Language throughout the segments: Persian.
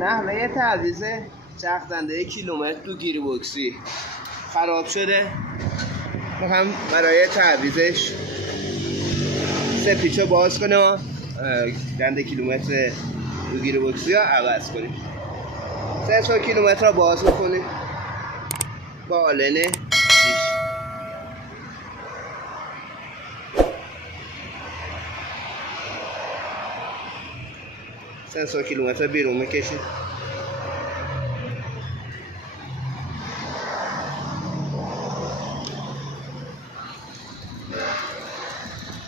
نحوه تعویض چرخ‌دنده کیلومتر تو گیر بوکسی خراب شده. میخوام برای تعویضش سه پیچو باز کنیم و دنده کیلومتر تو گیر بوکسی ها عوض کنیم. 300 کیلومتر رو باز میکنیم با آلن 6. سنسور کیلومتر بیرون میکشید.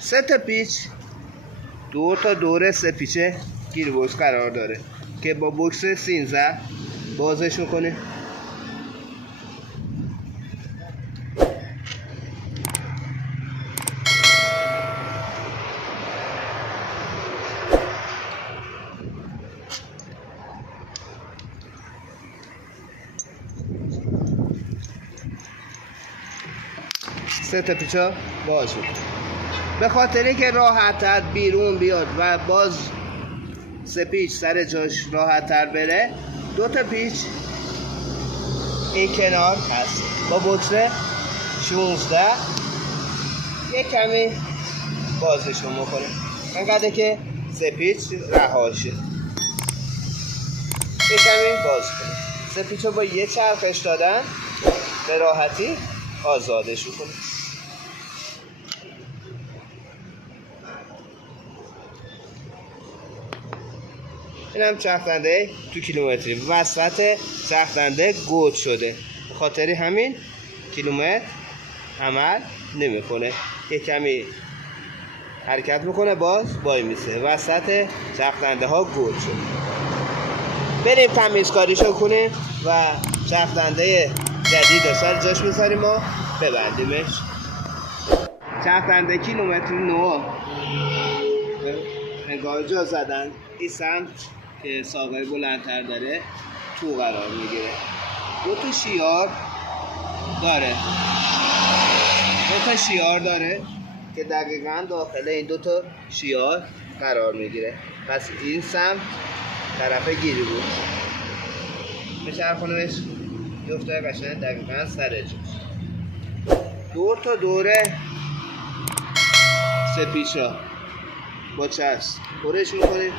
سه تا پیچ دو تا دور سه پیچه گیر بوکس قرار داره که با بوکس 13 بازش میکنه. سه تا پیچا باز شد. به خاطری که راحت تر بیرون بیاد و باز سه پیچ سر جاش راحت تر بره، دو تا پیچ این کنار هست با بوکس 16 یک کمی بازشون میکنه انقدر که سه پیچ رها شه. یک کمی باز کنه. سه پیچ رو با یه چرخش دادن به راحتی آزادش کنه. این هم چرخ‌دنده تو کیلومتری وسط چرخ‌دنده گود شده، به خاطر همین کیلومتر عمل نمیکنه. یک کمی حرکت میکنه باز وای میسه، وسط چرخ‌دنده ها گود شده. بریم تمیزکاریشو کنیم و چرخ‌دنده جدید سر جاش میذاریم و ببندیمش. چرخ‌دنده کیلومتر 9 انگار جا زدن. این سمت که ساقه بلندتر داره تو قرار میگیره. دو تا شیار داره که دقیقاً داخل این دو تا شیار قرار میگیره. پس این سمت طرف گیری بود بچرخونمش یفته قشنگ دقیقاً سر جاش. دور تا دوره سه پیچا با چسب پرش میکنیم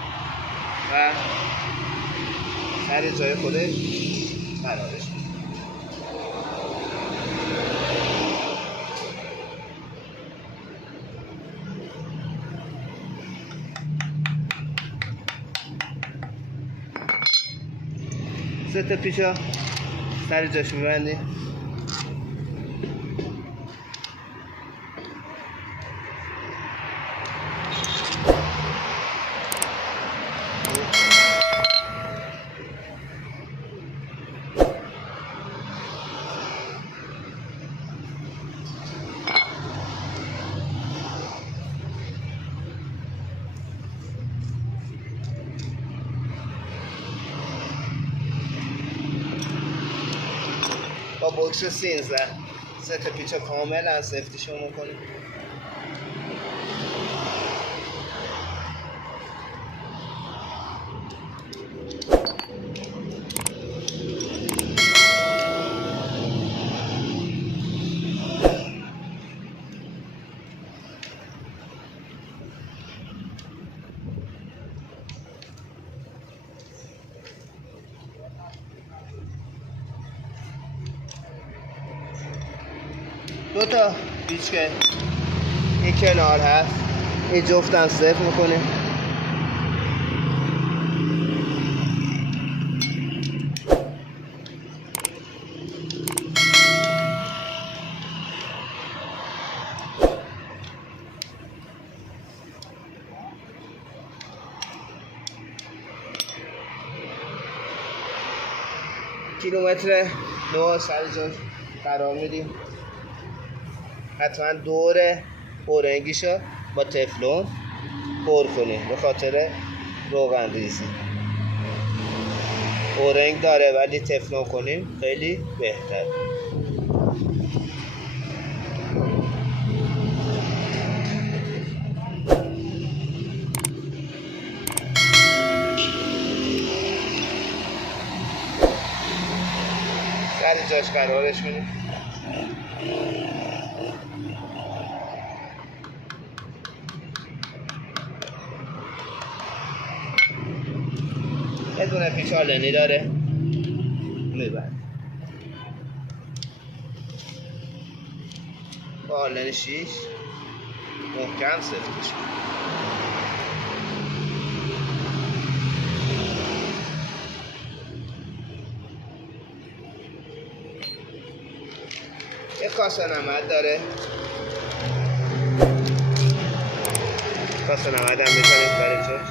و سر جای خودش قرارش میدیم. سه تا پیچا سر جاش میبندیم. با بوکس 13 سه تا پیچ کاملا سفتیشون میکنیم. دو تا پیچ که این کنار هست این جفتن صفر میکنه. کیلومتر 9 سر جاش قرار میدیم. حتما دور اورنگیشو با تفلون پر کنید به خاطر روغن ریزی. اورنگ داره ولی تفلون کنیم خیلی بهتر. سر جاش قرارش میدیم. یه دونه پیچ آلنی داره میبرد با آلن 6 محکم سفت میشه. یه کاسه نمد داره، کاسه نمد هم میکنیم برای جاش.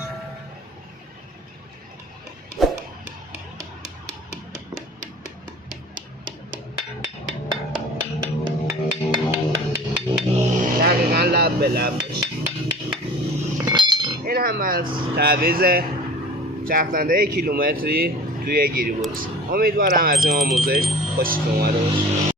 دقیقا لب به لب بشه. این هم از تعویض چرخ‌دنده کیلومتری توی گیری بوکس. امیدوارم از این آموزش خوشتون اومده باشه.